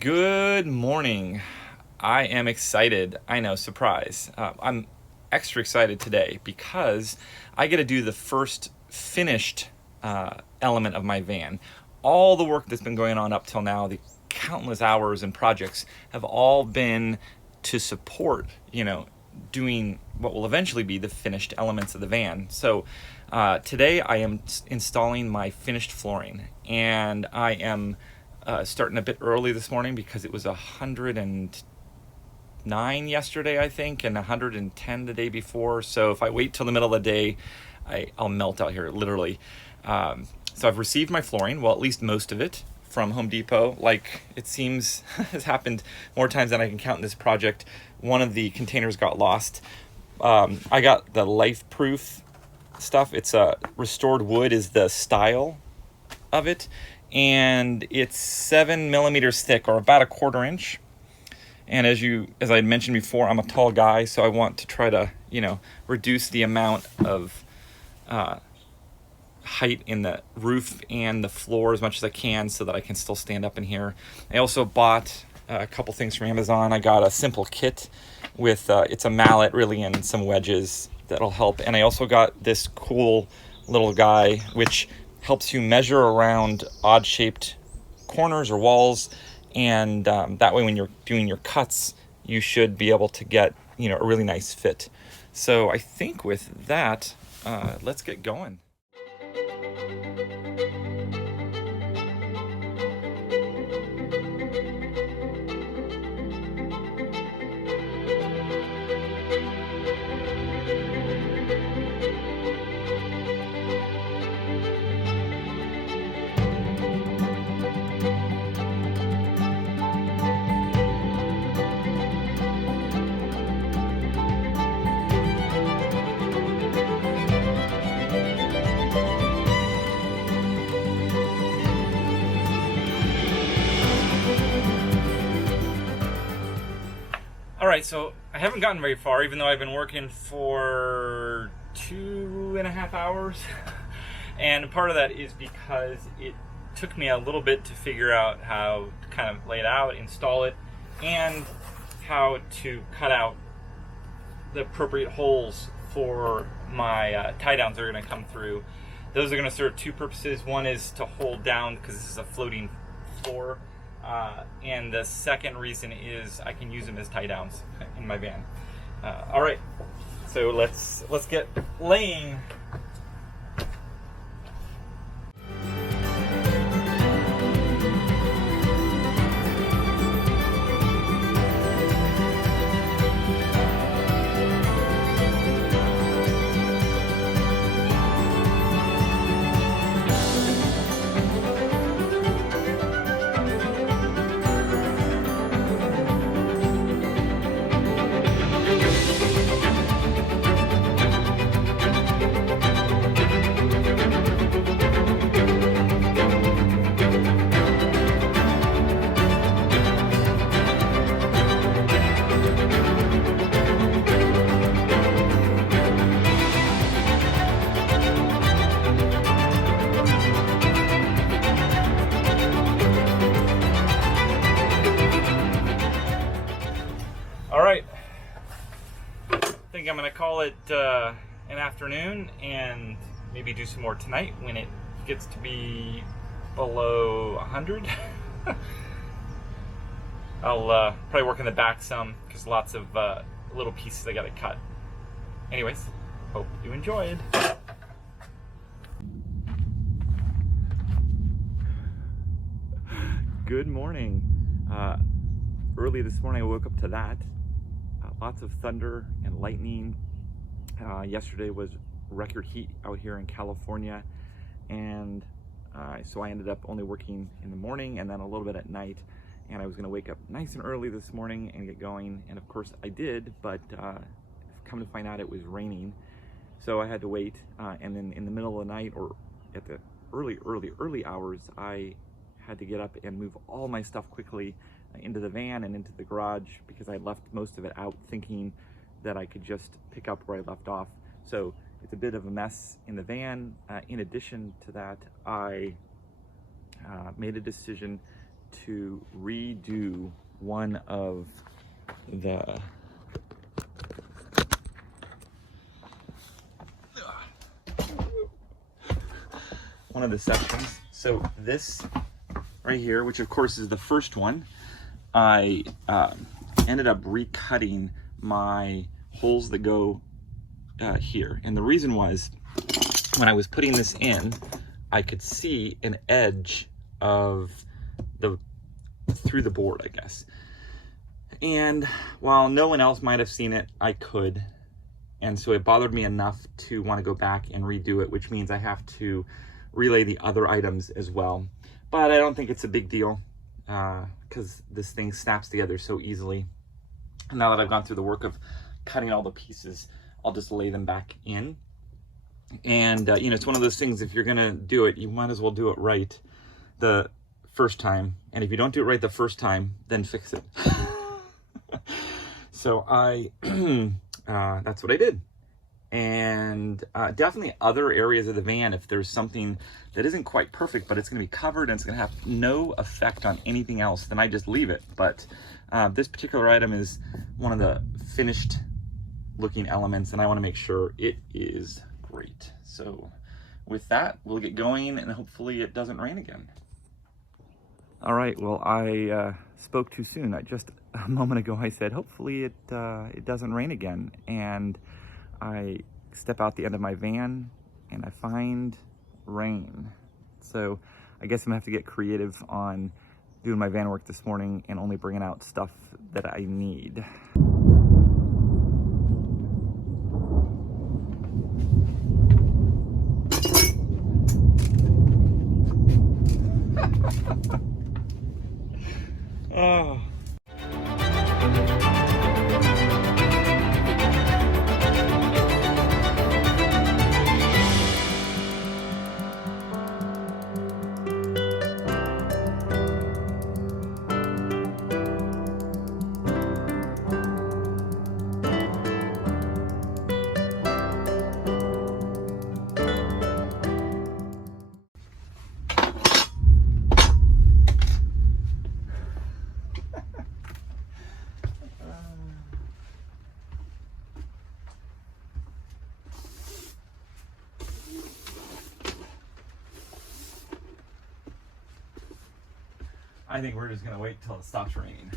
Good morning. I am excited. I know, surprise. I'm extra excited today because I get to do the first finished element of my van. All the work that's been going on up till now, the countless hours and projects have all been to support, doing what will eventually be the finished elements of the van. So today I am installing my finished flooring, and I am starting a bit early this morning because it was 109 yesterday, I think, and 110 the day before. So if I wait till the middle of the day, I'll melt out here, literally. So I've received my flooring, well, at least most of it, from Home Depot. Like it seems has happened more times than I can count in this project. One of the containers got lost. I got the life proof stuff. It's restored wood is the style of it, and it's 7 millimeters thick, or about a quarter inch. And as I had mentioned before, I'm a tall guy, so I want to try to reduce the amount of height in the roof and the floor as much as I can so that I can still stand up in here. I also bought a couple things from Amazon. I got a simple kit with it's a mallet really and some wedges that'll help. And I also got this cool little guy which helps you measure around odd shaped corners or walls, and that way when you're doing your cuts you should be able to get a really nice fit. So I think with that, let's get going. Alright, so I haven't gotten very far, even though I've been working for 2.5 hours. And part of that is because it took me a little bit to figure out how to kind of lay it out, install it, and how to cut out the appropriate holes for my tie downs that are going to come through. Those are going to serve two purposes. One is to hold down, because this is a floating floor. And the second reason is I can use them as tie downs in my van. All right, so let's get laying. All right, I think I'm gonna call it an afternoon and maybe do some more tonight when it gets to be below 100. I'll probably work in the back some because lots of little pieces I gotta cut. Anyways, hope you enjoyed. Good morning. Early this morning I woke up to that. Lots of thunder and lightning. Yesterday was record heat out here in California, and so I ended up only working in the morning and then a little bit at night, and I was going to wake up nice and early this morning and get going, and of course I did, but come to find out it was raining, so I had to wait, and then in the middle of the night, or at the early hours, I had to get up and move all my stuff quickly into the van and into the garage because I left most of it out thinking that I could just pick up where I left off. So it's a bit of a mess in the van. In addition to that, I made a decision to redo one of the sections. So this right here, which of course is the first one, I ended up recutting my holes that go here. And the reason was, when I was putting this in, I could see an edge of through the board, I guess. And while no one else might have seen it, I could. And so it bothered me enough to want to go back and redo it, which means I have to relay the other items as well. But I don't think it's a big deal because this thing snaps together so easily. And now that I've gone through the work of cutting all the pieces, I'll just lay them back in. And you know, it's one of those things, if you're gonna do it, you might as well do it right the first time. And if you don't do it right the first time, then fix it. So that's what I did. And definitely other areas of the van, if there's something that isn't quite perfect, but it's going to be covered and it's going to have no effect on anything else, then I just leave it. But this particular item is one of the finished looking elements, and I want to make sure it is great. So with that, we'll get going, and hopefully it doesn't rain again. All right, well, I spoke too soon. Just a moment ago I said hopefully it doesn't rain again, and I step out the end of my van and I find rain. So I guess I'm gonna have to get creative on doing my van work this morning and only bringing out stuff that I need. Oh. I think we're just gonna wait till it stops raining.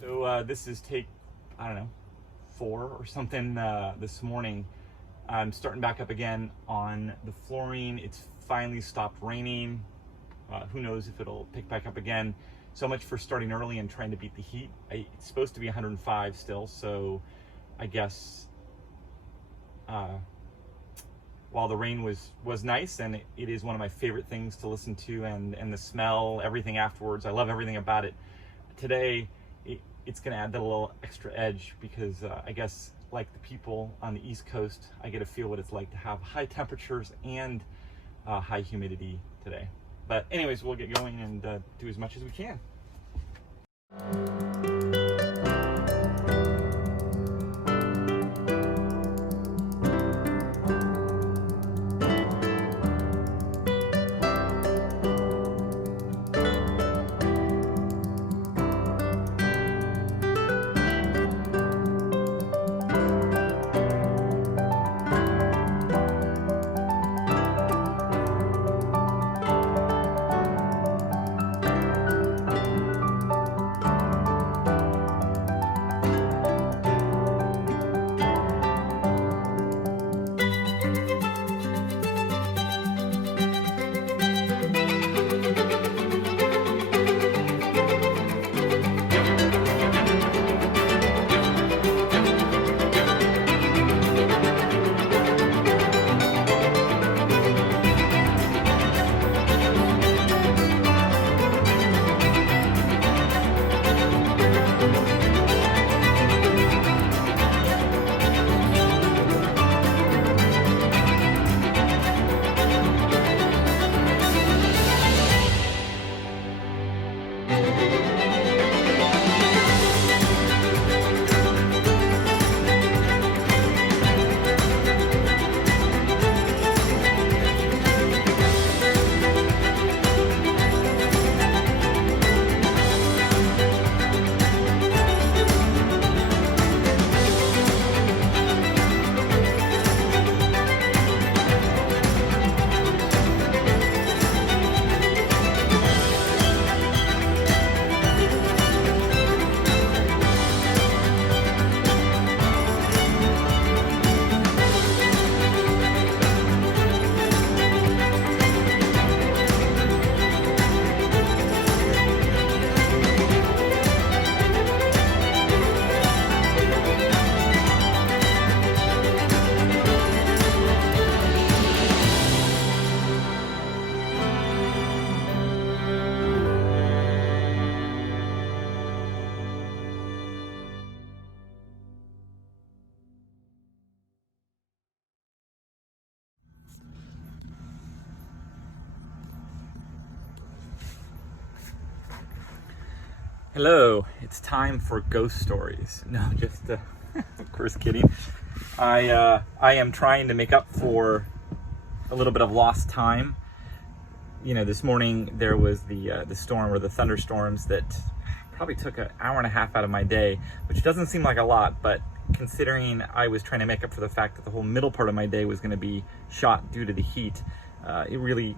So this is take, I don't know, 4 or something this morning. I'm starting back up again on the flooring. It's finally stopped raining. Who knows if it'll pick back up again. So much for starting early and trying to beat the heat. It's supposed to be 105 still, so I guess while the rain was nice, and it is one of my favorite things to listen to, and the smell, everything afterwards, I love everything about it. Today, it's going to add that little extra edge because I guess, like the people on the East Coast, I get to feel what it's like to have high temperatures and high humidity today. But anyways, we'll get going and do as much as we can. Hello, it's time for ghost stories. No, just of course kidding. I am trying to make up for a little bit of lost time. You know, this morning there was the storm, or the thunderstorms, that probably took an hour and a half out of my day, which doesn't seem like a lot, but considering I was trying to make up for the fact that the whole middle part of my day was going to be shot due to the heat, it really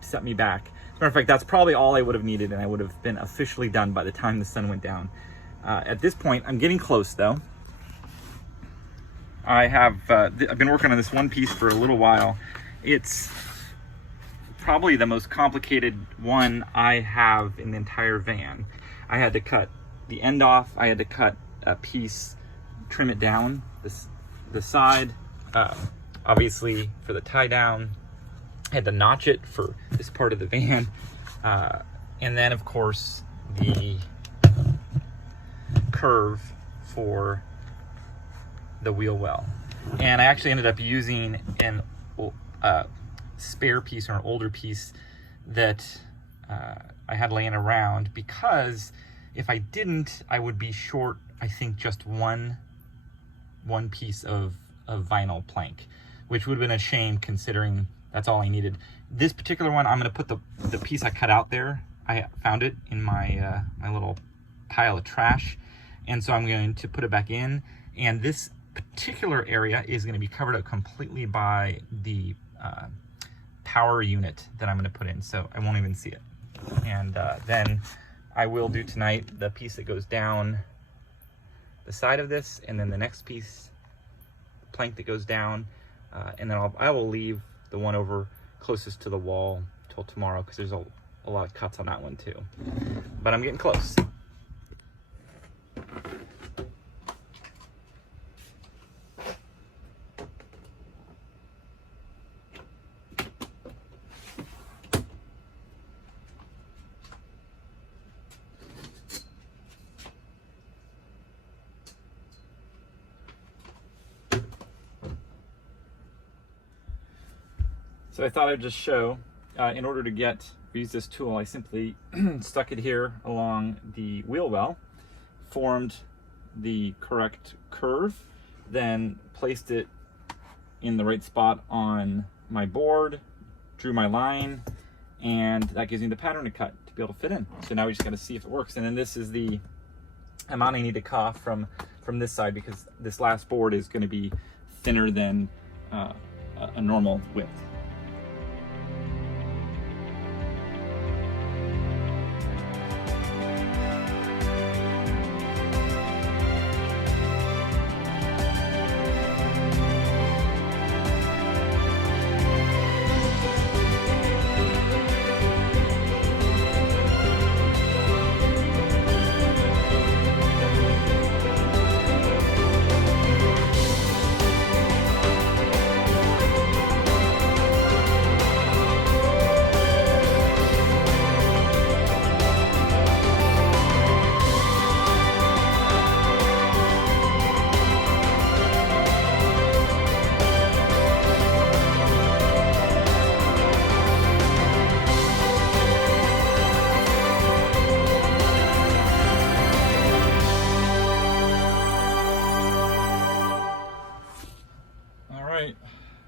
set me back. As a matter of fact, that's probably all I would have needed, and I would have been officially done by the time the sun went down. At this point, I'm getting close though. I've been working on this one piece for a little while. It's probably the most complicated one I have in the entire van. I had to cut the end off. I had to cut a piece, trim it down, the side, obviously for the tie down. I had to notch it for this part of the van. And then of course the curve for the wheel well. And I actually ended up using an spare piece, or an older piece that I had laying around, because if I didn't, I would be short, I think, just one piece of vinyl plank, which would have been a shame considering that's all I needed. This particular one, I'm going to put the piece I cut out there. I found it in my my little pile of trash, and so I'm going to put it back in. And this particular area is going to be covered up completely by the power unit that I'm going to put in, so I won't even see it. And then I will do tonight the piece that goes down the side of this, and then the next piece, the plank that goes down, and then I will leave the one over closest to the wall till tomorrow, because there's a lot of cuts on that one too. But I'm getting close. So I thought I'd just show, in order to use this tool, I simply stuck it here along the wheel well, formed the correct curve, then placed it in the right spot on my board, drew my line, and that gives me the pattern to cut to be able to fit in. So now we just got to see if it works. And then this is the amount I need to cut off from this side, because this last board is going to be thinner than a normal width.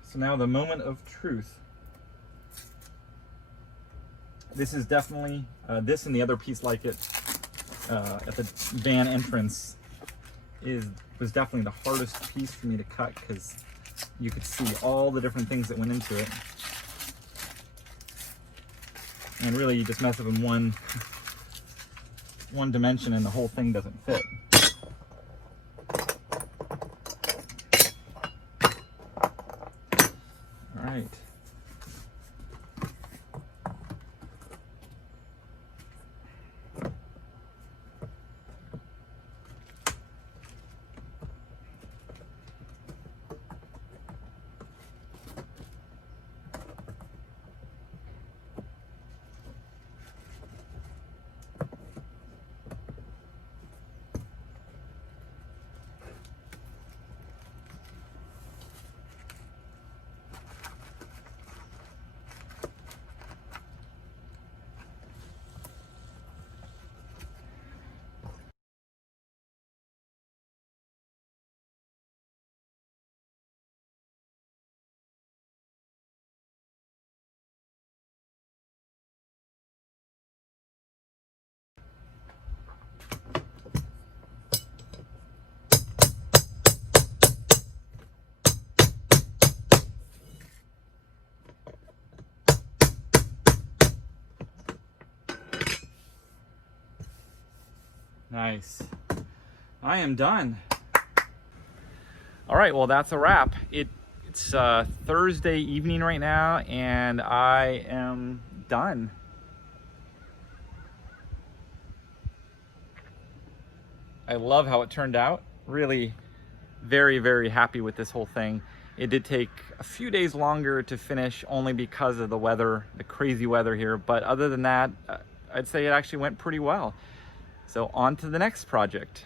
So now the moment of truth. This is definitely, this and the other piece like it at the van entrance was definitely the hardest piece for me to cut, because you could see all the different things that went into it. And really you just mess up in one dimension and the whole thing doesn't fit. All right. Nice. I am done. All right, well, that's a wrap. It's Thursday evening right now, and I am done. I love how it turned out. Really very, very happy with this whole thing. It did take a few days longer to finish only because of the weather, the crazy weather here. But other than that, I'd say it actually went pretty well. So on to the next project.